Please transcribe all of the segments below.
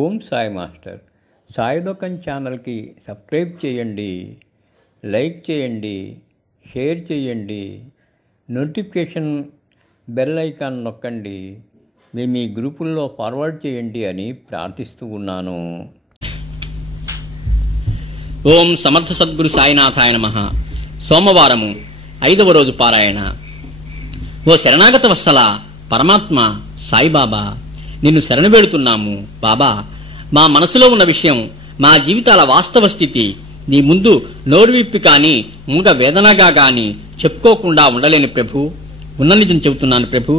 Om Sai master Sai లోకం ఛానల్కి subscribe చేయండి, లైక్ చేయండి, షేర్ చేయండి, నోటిఫికేషన్ బెల్ ఐకాన్ నొక్కండి, మీ గ్రూపుల్లో ఫార్వర్డ్ చేయండి అని ప్రార్థిస్తూ ఉన్నాను. ఓం సమర్థ సద్గురు సాయినాథాయ నమః. సోమవారము 5వ రోజు పారాయణ. ఓ శరణాగత వత్సల పరమాత్మ సాయిబాబా, నిన్ను శరణవేడుతున్నాము. బాబా, మా మనసులో ఉన్న విషయం, మా జీవితాల వాస్తవ స్థితి నీ ముందు నోరు విప్పి కానీ మూగ వేదనగా గాని చెప్పుకోకుండా ఉండలేని ప్రభు. ఉన్న నిజం చెబుతున్నాను ప్రభు.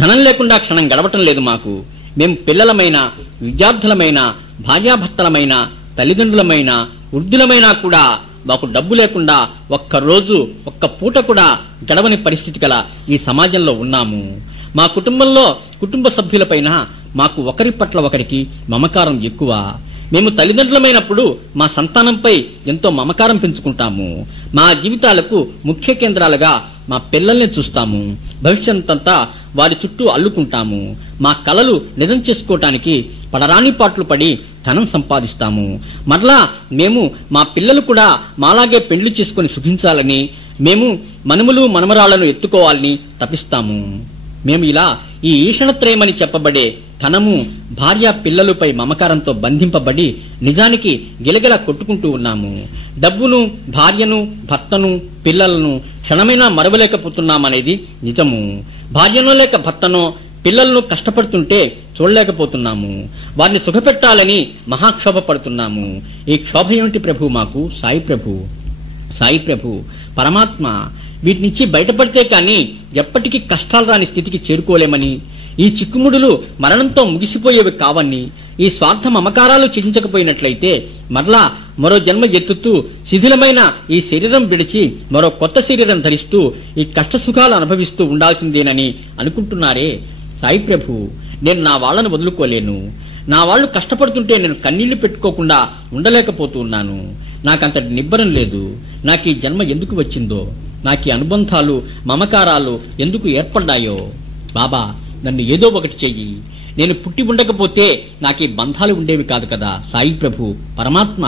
ధనం లేకుండా క్షణం గడవటం లేదు మాకు. మేం పిల్లలమైన, విద్యార్థులమైన, భార్యాభర్తలమైన, తల్లిదండ్రులమైన, వృద్ధులమైనా కూడా మాకు డబ్బు లేకుండా ఒక్కరోజు ఒక్క పూట కూడా గడవని పరిస్థితి గల ఈ సమాజంలో ఉన్నాము. మా కుటుంబంలో కుటుంబ సభ్యులపైన మాకు ఒకరి పట్ల ఒకరికి మమకారం ఎక్కువ. మేము తల్లిదండ్రులమైనప్పుడు మా సంతానంపై ఎంతో మమకారం పెంచుకుంటాము. మా జీవితాలకు ముఖ్య కేంద్రాలుగా మా పిల్లల్ని చూస్తాము. భవిష్యత్తంతా వారి చుట్టూ అల్లుకుంటాము. మా కలలు నిజం చేసుకోవటానికి పడరాని పాట్లు పడి ధనం సంపాదిస్తాము. మరలా మేము మా పిల్లలు కూడా మాలాగే పెండ్లి చేసుకుని సుఖించాలని, మేము మనుమలు మనమరాళ్లను ఎత్తుకోవాలని తపిస్తాము. మేము ఇలా ఈ ఈషణత్రయమని చెప్పబడే ధనము, భార్య, పిల్లలపై మమకారంతో బంధింపబడి నిజానికి గిలగిలా కొట్టుకుంటూ ఉన్నాము. డబ్బును, భార్యను, భర్తను, పిల్లలను క్షణమైనా మరవలేకపోతున్నామనేది నిజము. భార్యనో లేక భర్తనో పిల్లలను కష్టపడుతుంటే చూడలేకపోతున్నాము. వారిని సుఖపెట్టాలని మహాక్షోభ పడుతున్నాము. ఈ క్షోభ ఏమిటి ప్రభు మాకు? సాయి ప్రభు, సాయి ప్రభు పరమాత్మ, వీటి నుంచి బయటపడితే కాని ఎప్పటికీ కష్టాలు రాని స్థితికి చేరుకోలేమని, ఈ చిక్కుముడులు మరణంతో ముగిసిపోయేవి కావని, ఈ స్వార్థ మమకారాలు చించకపోయినట్లయితే మరలా మరో జన్మ ఎత్తుతూ శిథిలమైన ఈ శరీరం విడిచి మరో కొత్త శరీరం ధరిస్తూ ఈ కష్ట సుఖాలు అనుభవిస్తూ ఉండాల్సిందేనని అనుకుంటున్నారే సాయి ప్రభు. నేను నా వాళ్లను వదులుకోలేను. నా వాళ్ళు కష్టపడుతుంటే నేను కన్నీళ్లు పెట్టుకోకుండా ఉండలేకపోతూ ఉన్నాను. నాకంతటి నిబ్బరం లేదు. నాకు ఈ జన్మ ఎందుకు వచ్చిందో, నాకు ఈ అనుబంధాలు, మమకారాలు ఎందుకు ఏర్పడ్డాయో బాబా, నన్ను ఏదో ఒకటి చెయ్యి. నేను పుట్టి ఉండకపోతే నాకు ఈ బంధాలు ఉండేవి కాదు కదా సాయి ప్రభు పరమాత్మ.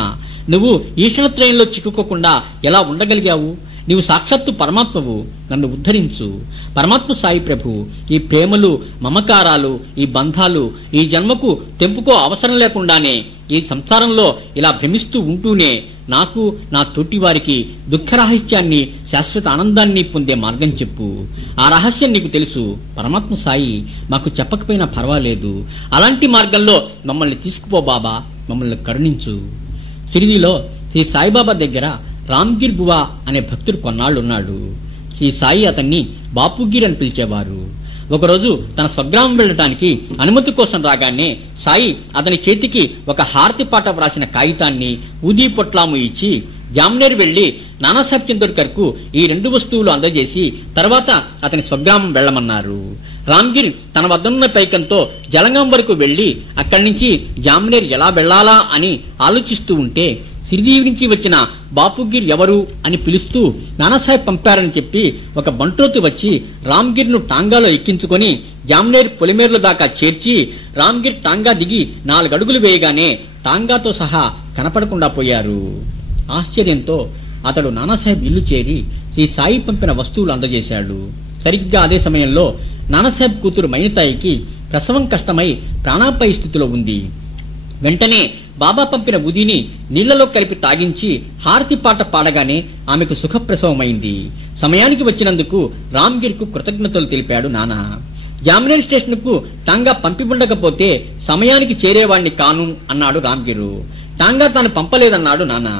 నువ్వు ఈషణత్రయంలో చిక్కుకోకుండా ఎలా ఉండగలిగావు? నీవు సాక్షాత్తు పరమాత్మవు, నన్ను ఉద్ధరించు. పరమాత్మ సాయి ప్రభు, ఈ ప్రేమలు, మమకారాలు, ఈ బంధాలు ఈ జన్మకు తెంపుకో అవసరం లేకుండానే ఈ సంసారంలో ఇలా భ్రమిస్తూ ఉంటూనే నాకు, నా తోటి వారికి దుఃఖరహస్యాన్ని, శాశ్వత ఆనందాన్ని పొందే మార్గం చెప్పు. ఆ రహస్యం నీకు తెలుసు పరమాత్మ సాయి. మాకు చెప్పకపోయినా పర్వాలేదు. అలాంటి మార్గంలో మమ్మల్ని తీసుకుపో బాబా, మమ్మల్ని కరుణించు. షిరిడీలో శ్రీ సాయిబాబా దగ్గర రామ్గిర్ బువా అనే భక్తుడు కొన్నాళ్లున్నాడు. శ్రీ సాయి అతన్ని బాపుగిర్ అని పిలిచేవారు. ఒకరోజు తన స్వగ్రామం వెళ్లటానికి అనుమతి కోసం రాగానే సాయి అతని చేతికి ఒక హారతి పాట వ్రాసిన కాగితాన్ని, ఊదీ పొట్లాము ఇచ్చి జామ్నేర్ వెళ్లి నానాసాహెబ్ చందోర్కర్ కు ఈ 2 వస్తువులు అందజేసి తర్వాత అతని స్వగ్రామం వెళ్లమన్నారు. రామ్గిర్ తన వద్దనున్న పైకంతో జలంగం వరకు వెళ్లి అక్కడి నుంచి జామ్నేర్ ఎలా వెళ్లాలా అని ఆలోచిస్తూ ఉంటే షిరిడీ నుంచి వచ్చిన బాపుగిర్ ఎవరు అని పిలుస్తూ నానాసాహెబ్ పంపారని చెప్పి ఒక బంట్రోతు వచ్చి రామ్గిర్ ను టాంగాలో ఎక్కించుకొని జామ్నేర్ పొలిమేర్ల దాకా చేర్చి రామ్గిర్ టాంగా దిగి 4 అడుగులు వేయగానే టాంగాతో సహా కనపడకుండా పోయారు. ఆశ్చర్యంతో అతడు నానాసాహెబ్ ఇల్లు చేరి శ్రీ సాయి పంపిన వస్తువులు అందజేశాడు. సరిగ్గా అదే సమయంలో నానాసాహెబ్ కూతురు మైనతాయికి ప్రసవం కష్టమై ప్రాణాపాయ స్థితిలో ఉంది. వెంటనే బాబా పంపిన ఉదీని నీళ్లలో కలిపి తాగించి హారతి పాట పాడగానే ఆమెకు సుఖప్రసవమైంది. సమయానికి వచ్చినందుకు రామ్గిర్ కు కృతజ్ఞతలు తెలిపాడు నాన్న. జామ్నేర్ స్టేషన్ కు టాంగా పంపి ఉండకపోతే సమయానికి చేరేవాణ్ణి కాను అన్నాడు రామ్గిరు. టాంగా తాను పంపలేదన్నాడు నాన్న.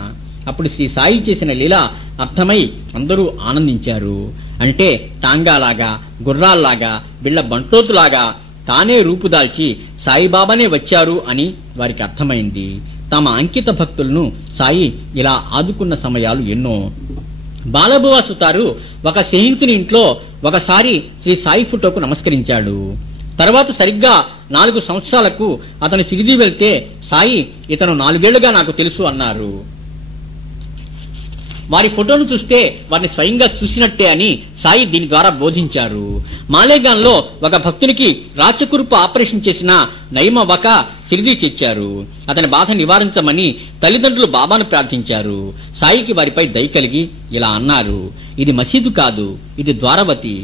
అప్పుడు శ్రీ సాయి చేసిన లీల అర్థమై అందరూ ఆనందించారు. అంటే టాంగాలాగా, గుర్రాల్లాగా, బిళ్ల బంట్రోతులాగా తానే రూపుదాల్చి సాయిబాబానే వచ్చారు అని వారికి అర్థమైంది. తమ అంకిత భక్తులను సాయి ఇలా ఆదుకున్న సమయాలు ఎన్నో. బాలబువా సుతారు ఒక స్నేహితుని ఇంట్లో ఒకసారి శ్రీ సాయి ఫోటోకు నమస్కరించాడు. తర్వాత సరిగ్గా 4 సంవత్సరాలకు అతను షిరిడీ వెళ్తే సాయి ఇతను 4 ఏళ్లుగా నాకు తెలుసు అన్నారు. వారి ఫోటోను చూస్తే వారిని స్వయంగా చూసినట్టే అని సాయి దీని ద్వారా బోధించారు. మాలేగాన్లో ఒక భక్తునికి రాచకురుపు ఆపరేషన్ చేసిన నయమవ్వక షిరిడీ తెచ్చారు. అతని బాధ నివారించమని తల్లిదండ్రులు బాబాను ప్రార్థించారు. సాయికి వారిపై దయ కలిగి ఇలా అన్నారు, ఇది మసీదు కాదు, ఇది ద్వారవతి.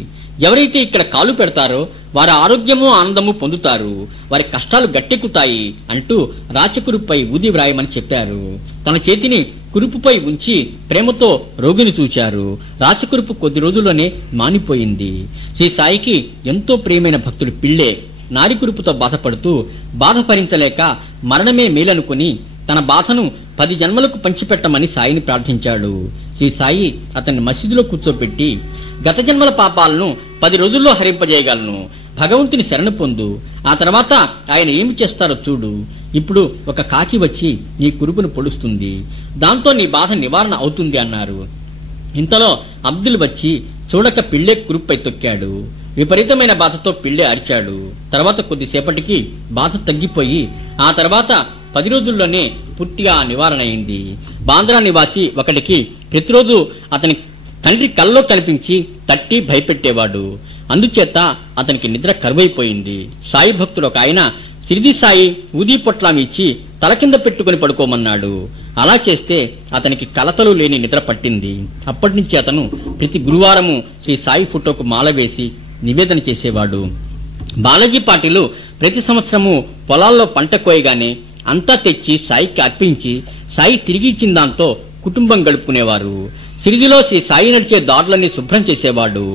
ఎవరైతే ఇక్కడ కాలు పెడతారో వారి ఆరోగ్యము ఆనందము పొందుతారు, వారి కష్టాలు గట్టెక్కుతాయి అంటూ రాచకురుపై ఊది వ్రాయమని చెప్పారు. తన చేతిని కురుపుపై ఉంచి ప్రేమతో రోగిని చూచారు. రాచకురుపు కొద్ది రోజుల్లోనే మానిపోయింది. శ్రీ సాయికి ఎంతో ప్రియమైన భక్తుడు పిళ్ళే నారికురుపుతో బాధపడుతూ బాధ భరించలేక మరణమే మేలనుకుని తన బాధను 10 జన్మలకు పంచిపెట్టమని సాయిని ప్రార్థించాడు. శ్రీ సాయి అతన్ని మసీదులో కూర్చోబెట్టి, గత జన్మల పాపాలను 10 రోజుల్లో హరింపజేయగలను, భగవంతుని శరణు పొందు, ఆ తర్వాత ఆయన ఏమి చేస్తారో చూడు. ఇప్పుడు ఒక కాకి వచ్చి నీ కురుపును పొడుస్తుంది, దాంతో నీ బాధ నివారణ అవుతుంది అన్నారు. ఇంతలో అబ్దుల్ వచ్చి చూడక పిళ్ళే కురుపై తొక్కాడు. విపరీతమైన బాధతో పిళ్ళే అరిచాడు. తర్వాత కొద్దిసేపటికి బాధ తగ్గిపోయి ఆ తర్వాత 10 రోజుల్లోనే పూర్తిగా నివారణ అయింది. బాంద్రా నివాసి ఒకటికి ప్రతిరోజు అతని తండ్రి కల్లో కనిపించి తట్టి భయపెట్టేవాడు. అందుచేత అతనికి నిద్ర కరువైపోయింది. సాయి భక్తుడు ఒక ఆయన షిరిడీ సాయి ఊదీ పొట్లం ఇచ్చి తల కింద పెట్టుకుని పడుకోమన్నాడు. అలా చేస్తే అతనికి కలతలు లేని నిద్ర పట్టింది. అప్పటి నుంచి అతను ప్రతి గురువారము శ్రీ సాయి ఫోటోకు మాల వేసి నివేదన చేసేవాడు. బాలాజీ పాటిలు ప్రతి సంవత్సరము పొలాల్లో పంట కోయగానే అంతా తెచ్చి సాయికి అర్పించి సాయి తిరిగి ఇచ్చిన దాంతో కుటుంబం గడుపుకునేవారు. షిరిడీలో శ్రీ సాయి నడిచే దారులన్నీ శుభ్రం చేసేవాడు.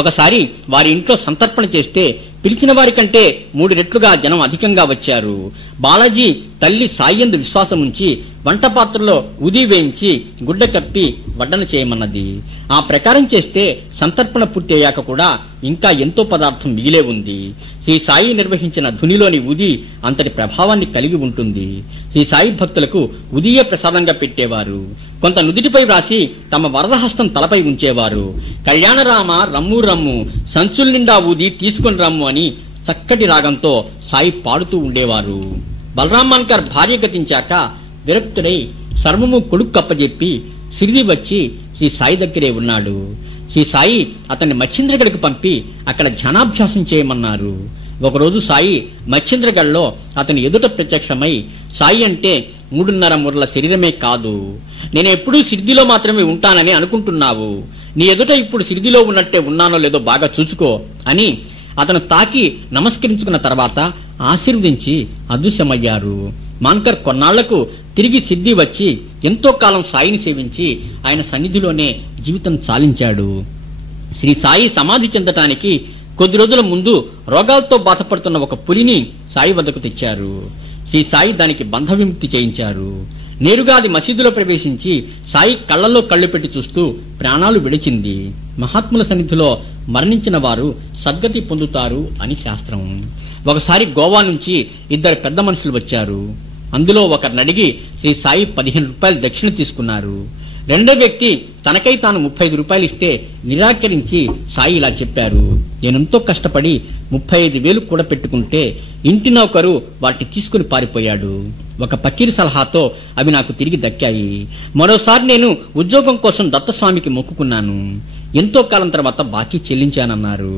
ఒకసారి వారి ఇంట్లో సంతర్పణ చేస్తే పిలిచిన వారి కంటే 3 రెట్లుగా జనం అధికంగా వచ్చారు. బాలాజీ తల్లి సాయియందు విశ్వాసం ఉంచి వంట పాత్రలో ఉది వేయించి గుడ్డ కప్పి వడ్డన చేయమన్నది. ఆ ప్రకారం చేస్తే సంతర్పణ పూర్తి అయ్యాక కూడా ఇంకా ఎంతో పదార్థం మిగిలే ఉంది. శ్రీ సాయి నిర్వహించిన ధునిలోని ఉది అంతటి ప్రభావాన్ని కలిగి ఉంటుంది. శ్రీ సాయి భక్తులకు ఉదియే ప్రసాదంగా పెట్టేవారు. కొంత నుదిటిపై వ్రాసి తమ వరదహస్తం తలపై ఉంచేవారు. కళ్యాణరామ రమ్ము రమ్ము, సంచుల నిండా ఊది తీసుకుని రమ్ము అని చక్కటి రాగంతో సాయి పాడుతూ ఉండేవారు. బలరాం మాన్కర్ భార్య గతించాక విరక్తుడై సర్వము కొడుకు కప్పజెప్పి షిరిడీ వచ్చి శ్రీ సాయి దగ్గరే ఉన్నాడు. శ్రీ సాయి అతన్ని మచ్చింద్రగఢ్కి పంపి అక్కడ ధ్యానాభ్యాసం చేయమన్నారు. ఒకరోజు సాయి మచ్చింద్రగఢ్లో అతని ఎదుట ప్రత్యక్షమై, సాయి అంటే 3.5 మూరల శరీరమే కాదు, నేను ఎప్పుడూ షిరిడీలో మాత్రమే ఉంటానని అనుకుంటున్నావు, నీ ఎదుట ఇప్పుడు షిరిడీలో ఉన్నట్టే ఉన్నానో లేదో బాగా చూసుకో అని అతను తాకి నమస్కరించుకున్న తర్వాత ఆశీర్వదించి అదృశ్యమయ్యారు. మాన్కర్ కొన్నాళ్లకు తిరిగి షిరిడీ వచ్చి ఎంతో కాలం సాయిని సేవించి ఆయన సన్నిధిలోనే జీవితం చాలించాడు. శ్రీ సాయి సమాధి చెందటానికి కొద్ది రోజుల ముందు రోగాలతో బాధపడుతున్న ఒక పులిని సాయి వద్దకు తెచ్చారు. శ్రీ సాయి దానికి బంధ విముక్తి చేయించారు. నేరుగా అది మసీదులో ప్రవేశించి సాయి కళ్లలో కళ్ళు పెట్టి చూస్తూ ప్రాణాలు విడిచింది. మహాత్ముల సన్నిధిలో మరణించిన వారు సద్గతి పొందుతారు అని శాస్త్రం. ఒకసారి గోవా నుంచి 2 పెద్ద మనుషులు వచ్చారు. అందులో ఒకరిని అడిగి శ్రీ సాయి 15 రూపాయలు దక్షిణ తీసుకున్నారు. రెండో వ్యక్తి తనకై తాను 35 రూపాయలు ఇస్తే నిరాకరించి సాయి ఇలా చెప్పారు, నేనెంతో కష్టపడి 35,000 కూడా పెట్టుకుంటే ఇంటి నౌకరు వాటిని తీసుకుని పారిపోయాడు. ఒక పకీరు సలహాతో అవి నాకు తిరిగి దక్కాయి. మరోసారి నేను ఉద్యోగం కోసం దత్తస్వామికి మొక్కుకున్నాను. ఎంతో కాలం తర్వాత బాకీ చెల్లించానన్నారు.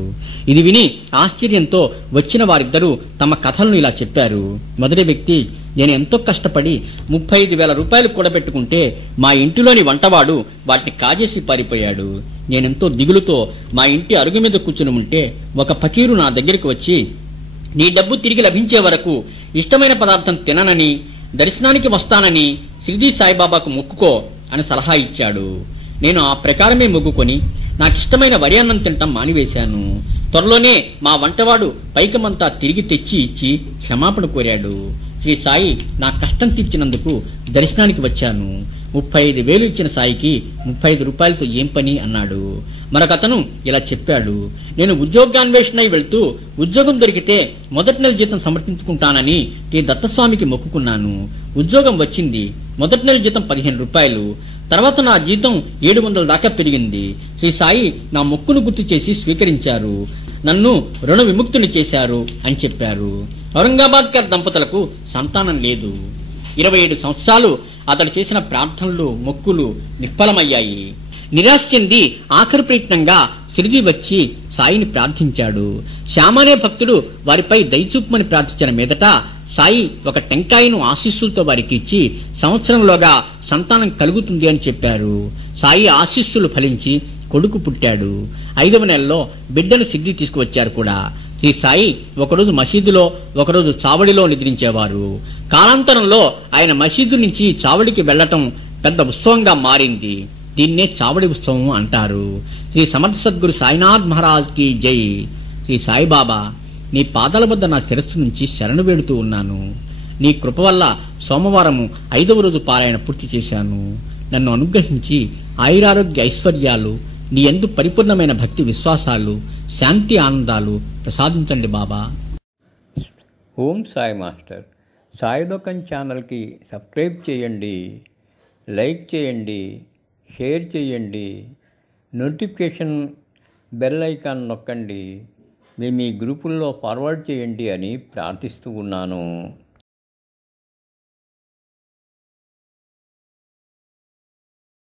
ఇది విని ఆశ్చర్యంతో వచ్చిన వారిద్దరూ తమ కథలను ఇలా చెప్పారు. మొదటి వ్యక్తి, నేను ఎంతో కష్టపడి 35,000 రూపాయలు కూడబెట్టుకుంటే మా ఇంటిలోని వంటవాడు వాటిని కాజేసి పారిపోయాడు. నేనెంతో దిగులుతో మా ఇంటి అరుగు మీద కూర్చుని ఉంటే ఒక ఫకీరు నా దగ్గరికి వచ్చి, నీ డబ్బు తిరిగి లభించే వరకు ఇష్టమైన పదార్థం తిననని, దర్శనానికి వస్తానని షిరిడీ సాయిబాబాకు మొక్కుకో అని సలహా ఇచ్చాడు. నేను ఆ ప్రకారమే మొక్కుకొని నాకిష్టమైన వరి అన్నం తినటం మానివేశాను. త్వరలోనే మా వంటవాడు పైకమంతా తిరిగి తెచ్చి ఇచ్చి క్షమాపణ కోరాడు. శ్రీ సాయి నా కష్టం తీర్చినందుకు దర్శనానికి వచ్చాను. 35,000 ఇచ్చిన సాయికి 35 రూపాయలతో ఏం పని అన్నాడు. మరొకతను ఇలా చెప్పాడు, నేను ఉద్యోగాన్వేషణై వెళ్తూ ఉద్యోగం దొరికితే మొదటి నెల జీతం సమర్పించుకుంటానని ఈ దత్తస్వామికి మొక్కుకున్నాను. ఉద్యోగం వచ్చింది. మొదటి నెల జీతం 15 రూపాయలు. తర్వాత నా జీతం 700 దాకా పెరిగింది. శ్రీ సాయి నా మొక్కును గుర్తు చేసి స్వీకరించారు. నన్ను రుణ విముక్తుని చేశారు అని చెప్పారు. ఔరంగాబాద్ గారి దంపతులకు సంతానం లేదు. 27 సంవత్సరాలు అతడు చేసిన ప్రార్థనలు మొక్కులు నిష్ఫలమయ్యాయి. నిరాశ చెంది ఆఖరి ప్రయత్నంగా షిరిడి వచ్చి సాయిని ప్రార్థించాడు. శ్యామనే భక్తుడు వారిపై దయచూపమని ప్రార్థించిన మీదట సాయి ఒక టెంకాయను ఆశీస్సులతో వారికి ఇచ్చి సంవత్సరంలోగా సంతానం కలుగుతుంది అని చెప్పారు. సాయి ఆశీస్సులు ఫలించి కొడుకు పుట్టాడు. 5వ నెలలో బిడ్డను సిద్ధి తీసుకువచ్చారు కూడా. శ్రీ సాయి ఒకరోజు మసీదులో ఒకరోజు చావడిలో నిద్రించేవారు. కాలాంతరంలో ఆయన మసీదు నుంచి చావడికి వెళ్లటం పెద్ద ఉత్సవంగా మారింది. దీన్నే చావడి ఉత్సవం అంటారు. శ్రీ సమర్థ సద్గురు సాయినాథ్ మహారాజ్ కి జై. శ్రీ సాయిబాబా, నీ పాదాల వద్ద నా శిరస్సు నుంచి శరణు వేడుతూ ఉన్నాను. నీ కృప వల్ల సోమవారము 5వ రోజు పారాయణ పూర్తి చేశాను. నన్ను అనుగ్రహించి ఆయురారోగ్య ఐశ్వర్యాలు, నీ యందు పరిపూర్ణమైన భక్తి విశ్వాసాలు, శాంతి ఆనందాలు ప్రసాదించండి బాబా. ఓం సాయి మాస్టర్. సాయిలోకం ఛానల్కి సబ్స్క్రైబ్ చేయండి, లైక్ చేయండి, షేర్ చేయండి, నోటిఫికేషన్ బెల్ ఐకాన్ నొక్కండి. మీ గ్రూపుల్లో ఫార్వర్డ్ చేయండి అని ప్రార్థిస్తూ ఉన్నాను.